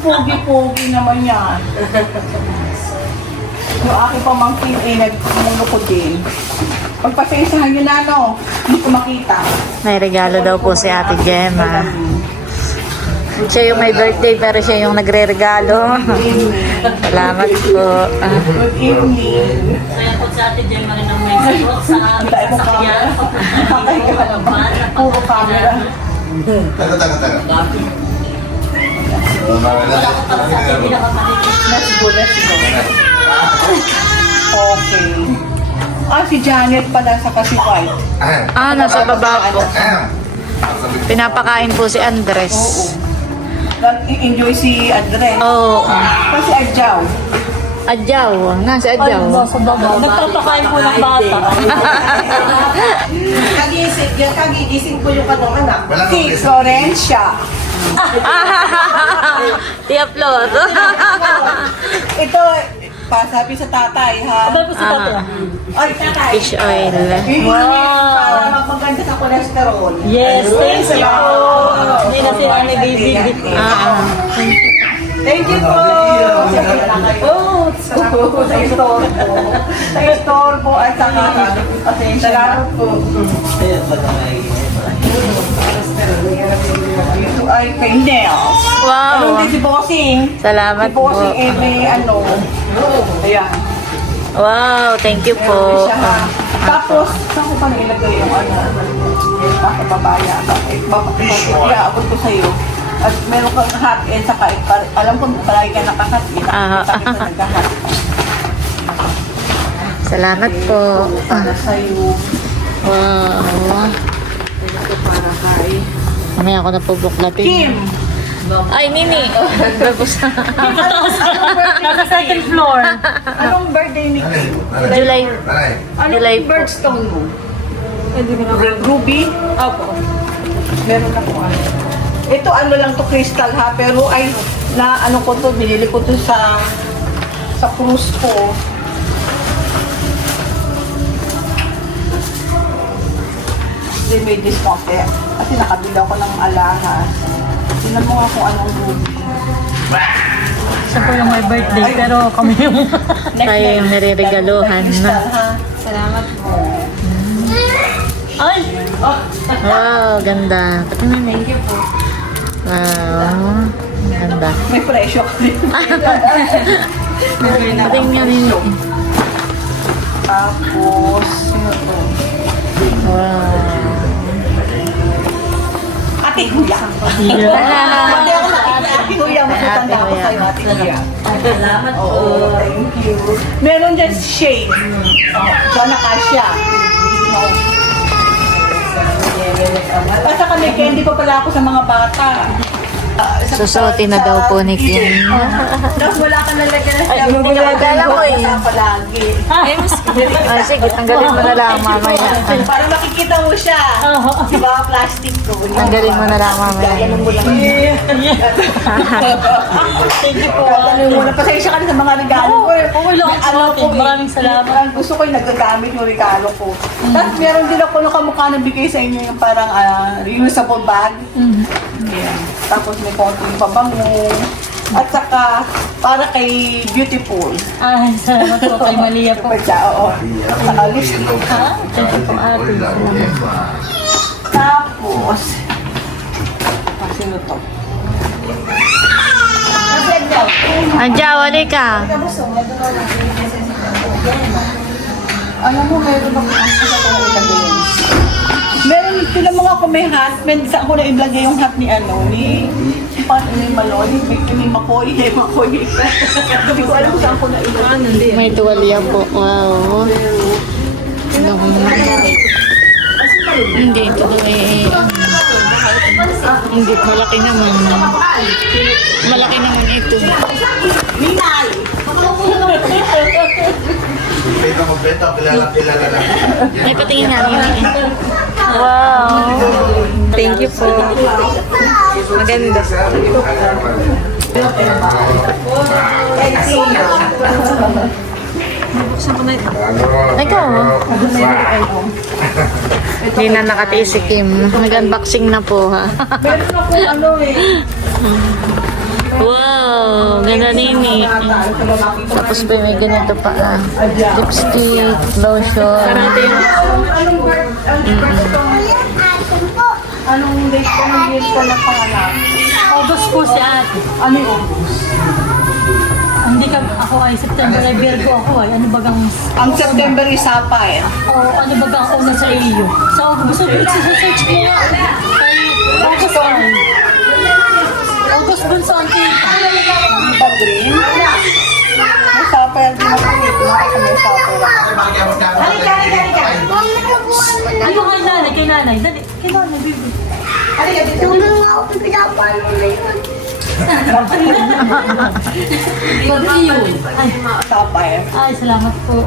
pogi-pogi naman yan. Yung aking pamangkin eh, nagmuno ko din. Pagpasensyahan nyo na, no? Hindi ko makita. May regalo daw po si Ate Gemma. Siya yung may birthday pero siya yung nagre-regalo. Salamat po. Ah, Good evening. Kaya po sa atin dyan rin ang may sagot sa aming sasakyan. Puro camera. Taga, taga, taga. Let's go, let's go. Okay. Ah, si Janet pala sa kasi white. Ah, nasa baba po. Pinapakain po si Andres. Nag-enjoy si Andres. Oo. Oh, Kasi Adjaw. Adjaw. Nasa Adjaw. Sa baba. Nagpapakain po ng bata. Kagising, kagigising ko yung kanong anak. Si. Florencia. Tia Flor. Ito, pasabi sa tatay, ha? Abay po si Tata. Ay, tatay. Fish oil. Wow. Para magmaganda sa cholesterol. Yes, thank you po. Hindi na sila nagbibigit. Ah, Thank you po. Oh, sa store po. Sa store po at saka Salamat po. Ito ay kay Nels. wow. Ano din si Bossing? Salamat Si po. Bossing eh may ano. Ayan. Wow, thank you po. Siya ha. Tapos, saan ko pa nilagay yung ano? Baka babaya. Bakit? Bakit? Iaabot ko sa'yo. At meron kang hot and saka alam ko palagi ka nakahat. Ah. Salamat po. Para sa'yo. Wow. Mamaya ako na po buklatin. Kim! Ay, Nini. Tapos na. Nasa second floor. Anong birthday ni Kim? July. Nanay. Anong July po. birthstone mo? Ruby? Opo. Meron ako ano. Ito ano lang to crystal ha, pero ay na ano ko to, binili ko to sa sa cruise ko. They made this content. Kasi nakabili ako ng alahas. Tingnan mo nga kung anong ruby. Siya po yung may birthday, pero kami yung... Tayo yung nire-regaluhan na. Salamat po. Ay! Wow, ganda. Pati na Thank you po. Wow. Ganda. May presyo ka rin. May Pati nga Nini. Tapos, to? Wow. Ate Huya. Ate ako nakita Ate Huya. Matutanda ako sa'yo, Ate Huya. Salamat po. Thank you. Meron dyan si Shane. Nakasya. At saka may candy pa pala ako sa mga bata. Susuotin na daw po ni Kim. Tapos wala ka nalagyan na siya. hindi ko eh. Palagi. Ah, sige, tanggalin mo na lang mamaya. Para makikita mo siya. Di ba, plastic ko. Tanggalin mo na lang mamaya. Ganun mo lang. Thank you po. Ano mo na, pasensya ka na sa mga regalo ko. eh. Oo, wala akong Ano eh, Maraming salamat. Ang gusto ko yung nagagamit yung regalo ko. Tapos meron din ako nung kamukha na bigay sa inyo yung parang ah, reusable bag. Yeah. Tapos may konting pabango. At saka, para kay Beautiful. Ay, salamat po kay Malia po. Pa siya, oo. At saka lipstick. Ha? Thank you po ate. Tapos, ah, sino to? Andiyaw, wali ka. Alam mo, meron ako ang ilagay. Meron, sila mga ko may hat. May saan ko na ilagay yung hat ni ano, ni Pan ni Malon, ni, ni Makoy, ni Makoy. Hindi ko alam kung saan ko na ilagay. May tuwalya po. Wow. Ano kung Hindi, ito daw eh. Hindi, malaki naman. Malaki naman ito. Minay! Mo, benta. Kilala, kilala na. Ay, patingin namin. Wow. Thank you po. Maganda. Ikaw, hindi na nakatiis si Kim. Nag-unboxing na po ha. Meron ako ano eh. Wow, ganda nini. Tapos pa may ganito pa ah. Lipstick, lotion. Anong birth, anong date ko ng year ko na pangalan? August po si ate. Ano yung August? Hindi ka, ako ay September ay Virgo ako ay. Ano bagang, Ang September isa pa eh. o ano bagang una sa iyo? So, gusto ko i-search mo nga. Ay, August ay. August bunso ang tita. Ano ba green? May supper din ako eh. Kumain kami may supper. Halika, halika, halika. Ano kay nanay? Kay nanay. Dali. Kay nanay, baby. Halika dito. Pag iyo. Ay, Supper. ay, salamat po.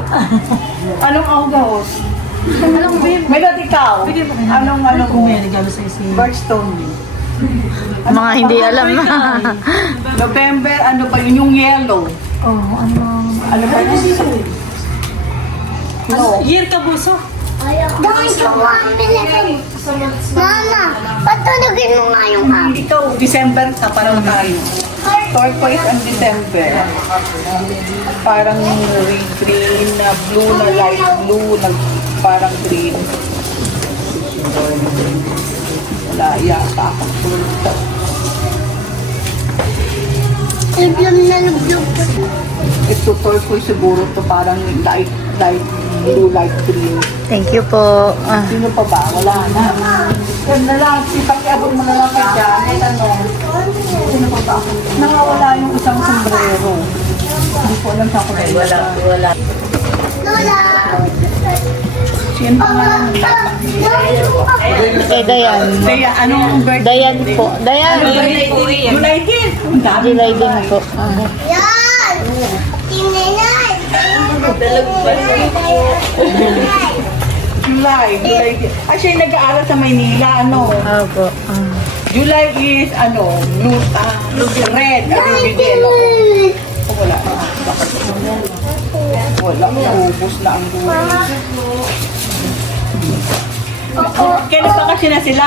Anong? Alam mo, baby. May dati ikaw. Mo. Anong ano kung mo? may regalo sa isi? Birthstone. Mga hindi alam na. November, ano ba yun? Yung yellow. Oh, ano? Ano ba yun? No. Year ka buso? Mama, patulogin mo nga yung akin. Ikaw, December ka, parang tayo. Turquoise ang December. Parang green na blue na light blue na parang green. Wala yata ako. Iblom na lublog. Ito turquoise siguro to parang light light blue light green. Thank you po. Ah, Sino pa ba? Wala na. Yan na lang, si pakiabot mo na lang kay Janet, ano? Sino pa ba? Nakawala yung isang sombrero. Hindi ko alam sa ako Wala, wala. Lola! Sino pa nga lang? kay Dayan. Kaya, anong birthday? Dayan po. Dayan. July din. Ang dami. July din po. Yan! Tinenay! July, July din. Ah, siya nag-aaral sa Maynila, ano? Opo. July is, ano, blue, ah, red, ano yung yellow. Oh, wala na. Wala, naubos na ang gulay. Kailan pa kasi na sila?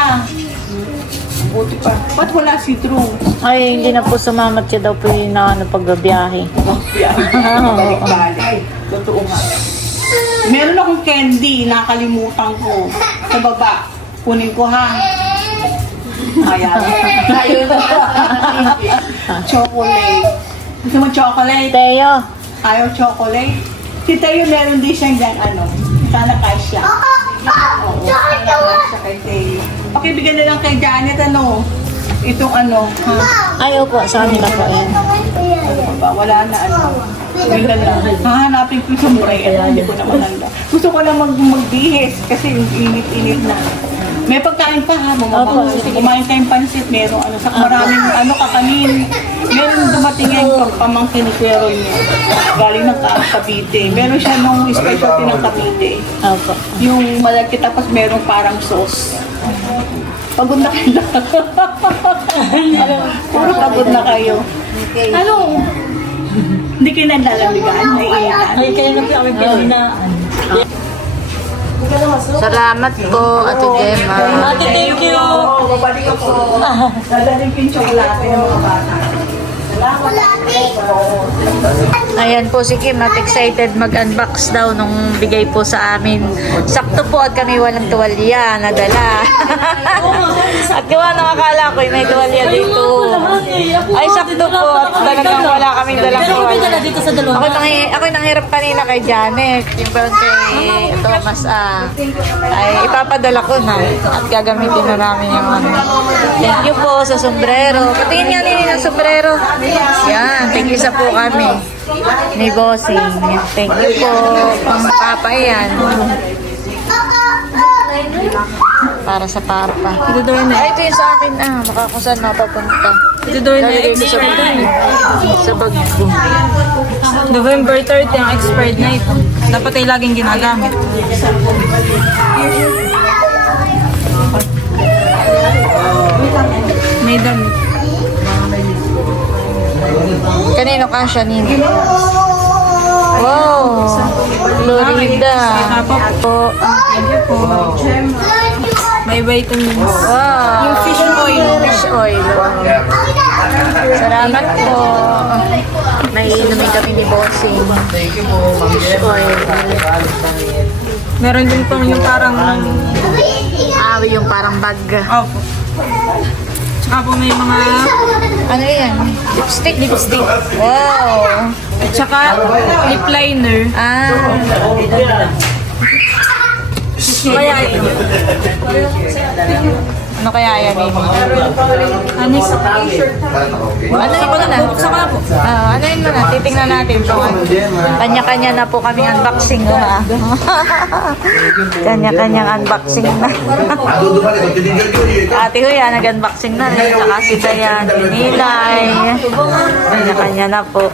Buti pa. Ba't wala si Drew? Ay, hindi na po sumamat siya daw po yung na, ano, pagbabiyahe. Balik-balik. Totoo nga. Meron akong candy, nakalimutan ko. Sa baba. Kunin ko ha. Ayan. Ayun. chocolate. Gusto mo chocolate? Teo. Ayaw chocolate? Si Tayo meron din siyang dyan, ano. Sana kasya. Oo. Kasya kay Tayo. Okay, bigyan na lang kay Janet, ano. Itong ano, ha? Ay, opo. Sa kanila po yan. Ba, wala na ano. Yun na. Hahanapin ko yung sombrero. Hindi ko na malanda. Gusto ko lang mag magbihis kasi init-init na. May pagkain pa ha, Opo, bumaba. Kumain tayong pansit, merong ano, sa maraming ano kakanin. Meron dumating yung pamangkin ni Kuya niya. Galing ng Ka- Cavite. Meron siya nung specialty ng Cavite. Opo. Yung malaki tapos merong parang sauce. Pagod na kayo. Puro pagod na kayo. Ano? Hindi kayo naglalamigan? Naiinitan? Ay, kayo na kami pininaan. Salamat po, Ate Gemma. Ate, thank you. Babalik ako. Dadaling ko yung tsokolate ng mga bata. Ayan po si Kim at excited mag-unbox daw nung bigay po sa amin. Sakto po at kami walang tuwalya nadala. at gawa nang akala ko may tuwalya dito. Ay sakto po at talagang wala kaming dalang tuwalya. dito sa dalawa. Ako nang ako nang hirap kanina kay Janet, yung parang kay Thomas ah. Ay ipapadala ko na at gagamitin na namin yung ano. Thank you po sa sombrero. Patingin nga nini ng sombrero. Yan, thank you sa po kami. Ni Bossing. Thank you po. Pang papa yan. Para sa papa. Ito daw na. Ay, ito yung sa akin ah. Baka kung saan mapapunta. Ito daw na sa bag. Sa bag ko. November 30 ang expired na ito. Dapat ay laging ginagamit. May damit. Kanino ka siya, Nini? Wow! Florida. Po. Lord, you are May vitamins. Wow. Yung fish oil. Fish oil. Salamat po. May inumin kami ni Bossing. Fish oil. Meron din pong yung parang... Ah, yung parang bag. Opo. Tsaka po may mga... Ano yan? Lipstick? Lipstick. Wow. At saka lip liner. Ah. Kaya ito. Ano kaya yan, Mimi? Ano sa Parang okay. Ano yun mo na? Buksan ko na po. Ah, ano yun na? Titingnan natin ano. Kanya-kanya na po kaming unboxing na. Kanya-kanyang unboxing na. Ate Huya, nag-unboxing na rin. Saka si Dayan, Nilay. Kanya-kanya na po.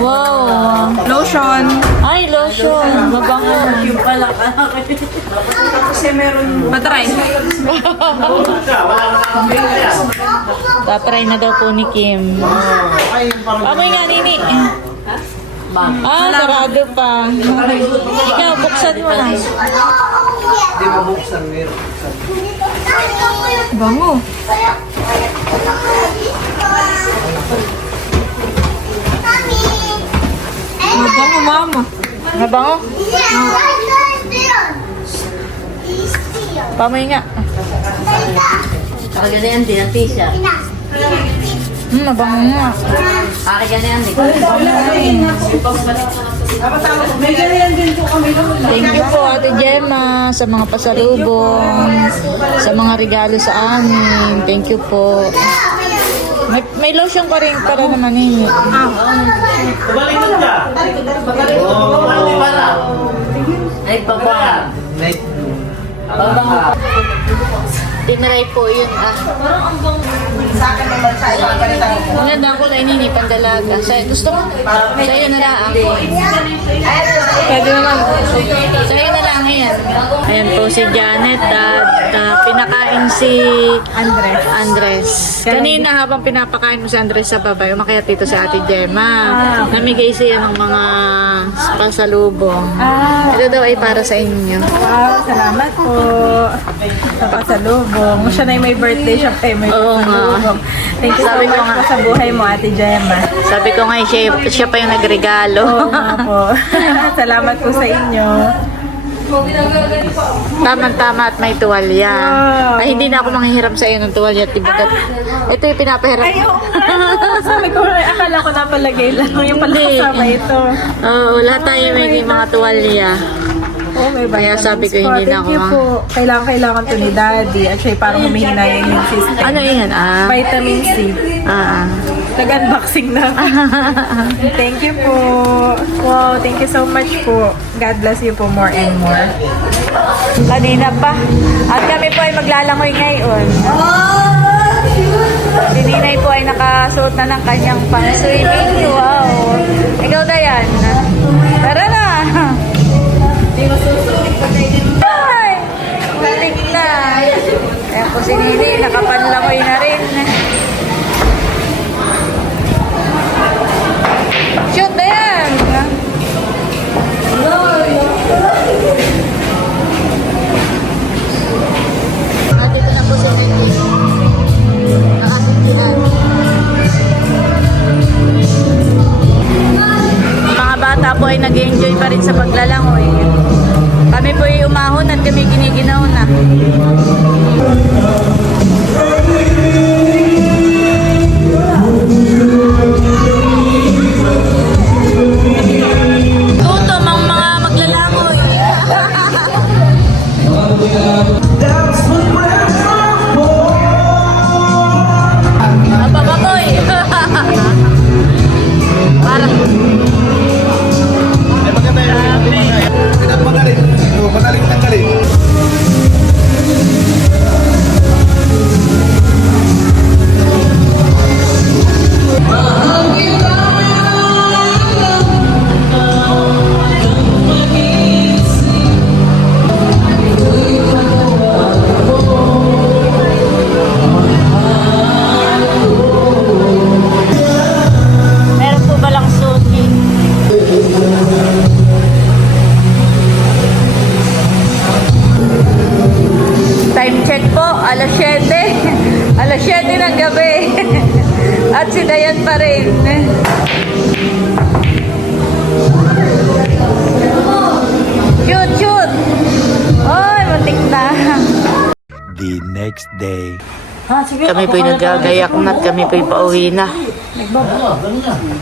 Wow. Lotion. Ay, lotion. Mabango. Yung pala. Matry. Tatry na daw po ni Kim. Amoy nga, Nini. Ah, sarado pa. Ikaw, buksan mo na. Bango. Mabango, mama. Mabango? Pamoy nga. Kaganayan din ang t-shirt. Hmm, mabango nga. Kaganayan din. Thank you po, Ate Gemma, sa mga pasalubong, sa mga regalo sa amin. Thank you po. May, may lotion ka rin para naman eh. Ay, baba. Timiray po yun ah. Maganda ko na inini pandalaga. Sa, gusto mo? Sa'yo na lang. Pwede naman. Sa'yo na lang yan. Ayan po si Janet at ah, pinakain si Andres. Andres. Kanina habang pinapakain mo si Andres sa babae, umakyat dito si Ate Gemma. Namigay siya ng mga pasalubong. Ito daw ay para sa inyo. Wow, salamat po. Sa pasalubong. Siya na yung may birthday, siya pa yung may Oo nga. pasalubong. Thank you so Sabi ko much nga. po sa buhay mo, Ate Gemma. Sabi ko nga, siya, siya pa yung nagregalo. Oo nga po. salamat po sa inyo. Tama-tama at may tuwalya. Wow. Ay, hindi na ako manghihiram sa iyo ng tuwalya at tibagat. Ito yung pinapahiram. Ay, oo nga. Sabi ko, akala ko napalagay lang. Yung pala kasama ito. Oo, lahat tayo may mga tuwalya. Oh, may Kaya sabi ko, hindi na Thank ako you ma- po. Kailangan, kailangan to ni Daddy. Siya parang humihina yung immune system. Ano yan? Ah, Vitamin C. ah. Nag-unboxing na. thank you po. Wow, thank you so much po. God bless you po more and more. Kanina pa. At kami po ay maglalangoy ngayon. Si Ninay po ay nakasuot na ng kanyang pang-swimming. Wow. Ikaw, Dayan. Tara na. Ay, balik na. Kaya po si Nini, nakapanlangoy na rin. Kami po'y nagagayak na at kami po'y pauwi na.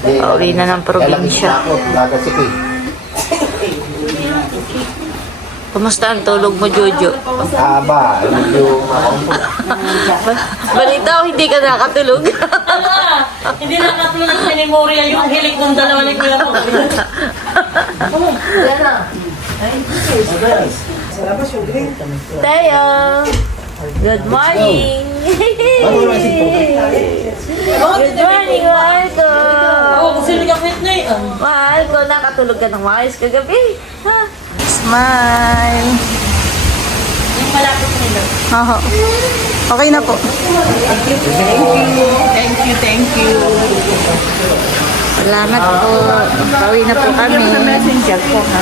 Pauwi na ng probinsya. Kumusta ang tulog mo, Jojo? Aba, medyo makampo. Balita ko, hindi ka nakatulog. Hindi na katulad ng memorial yung hilig ng dalawa ni Kuya mo. Tayo! Good morning! Good morning, mahal ko! Oo, kasi nagkakit na eh. Nakatulog ka ng maayos kagabi. Ha? Smile! Yung malapit nila. Oo. Okay na po. Thank you, thank you. Salamat po. Pauwi na po kami.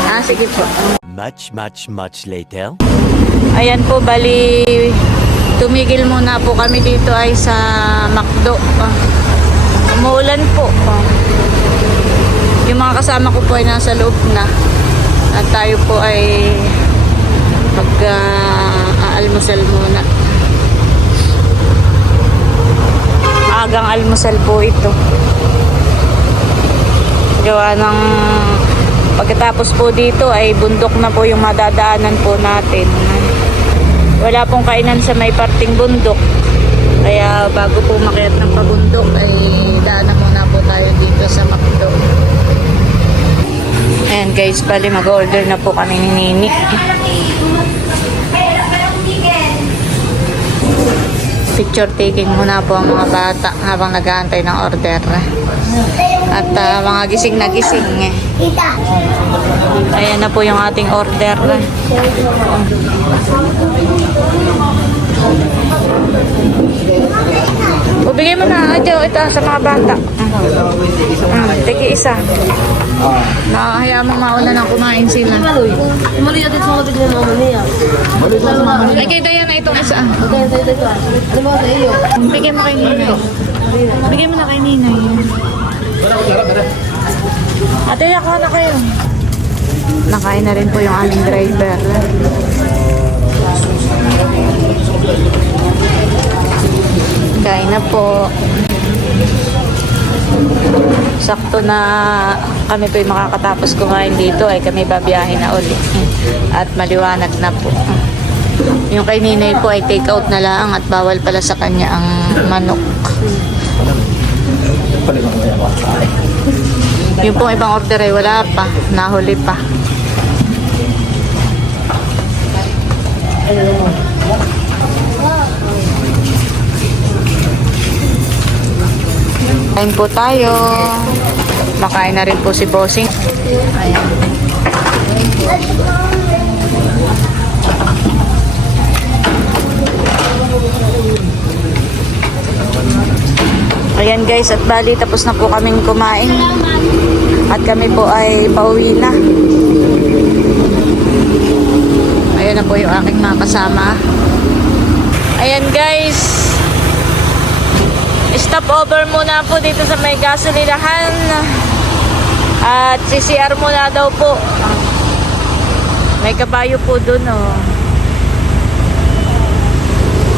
Ah, sige po. Much, much, much later. Ayan po, bali, tumigil muna po kami dito ay sa Macdo. Ah, umuulan po. Ah. yung mga kasama ko po ay nasa loob na. At tayo po ay mag-aalmusal muna. Agang almusal po ito. Gawa ng pagkatapos po dito ay bundok na po yung madadaanan po natin. Wala pong kainan sa may parting bundok. Kaya bago po makiat ng pabundok ay daanan muna po tayo dito sa Macdo. Ayan guys, bali mag-order na po kami ni Nini. Picture taking muna po ang mga bata habang nag-aantay ng order. At ah, mga gising na gising eh. Ayan na po yung ating order. O, bigay mo na. Adyo, ito sa mga bata. Mm, tigi isa. Nakakaya mo mauna nang kumain sila. Mali natin sa bigla ng ano niya. Ay, kay Diana itong isa. Ano ba sa iyo? Bigay mo kay Ninay. Bigay mo na kay Ninay. Ate, ako na kayo. Nakain na rin po yung aming driver. Kain na po. Sakto na kami po makakatapos kumain dito ay kami babiyahin na ulit. At maliwanag na po. Yung kay Ninay po ay take out na lang at bawal pala sa kanya ang manok. Yung pong ibang order ay wala pa, nahuli pa. Kain po tayo. Makain na rin po si Bossing. Ayan. Ayan guys, at bali tapos na po kaming kumain. At kami po ay pauwi na. Ayan na po yung aking mga kasama. Ayan guys. Stop over muna po dito sa may gasolinahan. At CCR muna daw po. May kabayo po dun oh.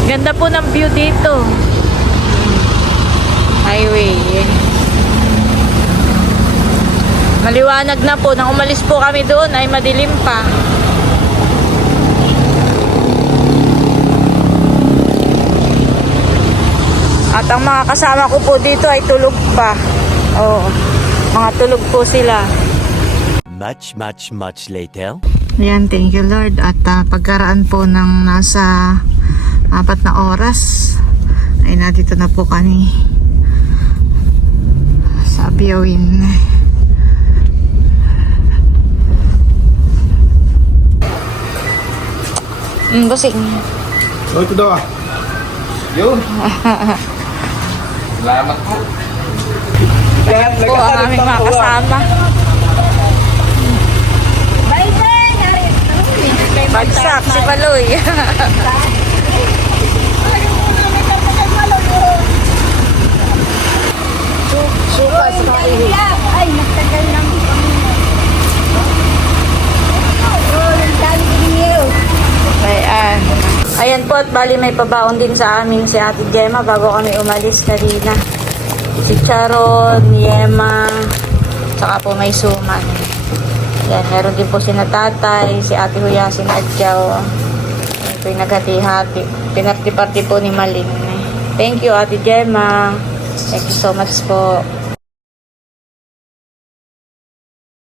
Ganda po ng view dito. Highway. Maliwanag na po. Nang umalis po kami doon ay madilim pa. At ang mga kasama ko po dito ay tulog pa. Oo. Mga tulog po sila. Much, much, much later. Ayan, thank you Lord. At ah, pagkaraan po ng nasa apat na oras, ay nandito na po kami sa Biawin. Mm, busing. Oh, ito daw ah. Yun. Salamat po. po ang aming mga kasama. Bagsak si Paloy. Ay, nagtagal lang kami. Oh, ang dami dinero. Ayan. Ayan po po at bali may pabaon din sa amin si Ate Gemma bago kami umalis kanina. Si Charon, Yema, saka po may suman. Yan, meron din po si natatay, si Ate Huyasin at. Yan po yung naghati-hati. Pinarti-party po ni Malin. Thank you, Ate Gemma. Thank you so much po.